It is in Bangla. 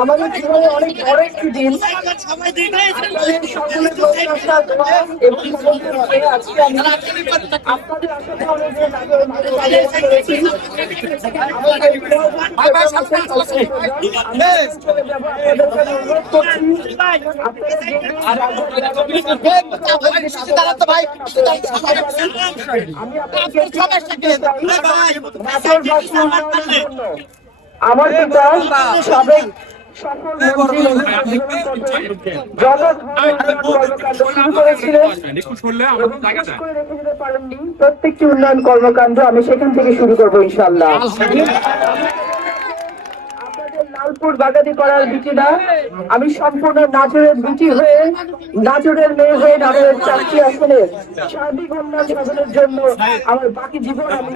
আমাদের জীবনে অনেক বড় একটি দিন। সকলের প্রত্যাশা এবং আজকে আমি আপনাদের আশা করেছি। আমার পিতা সাবেক সকল প্রত্যেকটি উন্নয়ন কর্মকাণ্ড আমি সেখান থেকে শুরু করবো ইনশাল্লাহ। লালপুর বাগাতি করার বিটিরা আমি সম্পূর্ণ নাটোরের বিটি হয়ে, নাটোরের মেয়ে হয়ে নাটোরের 4টি আসনের সার্বিক উন্নয়ন সাধনের জন্য আমার বাকি জীবন আমি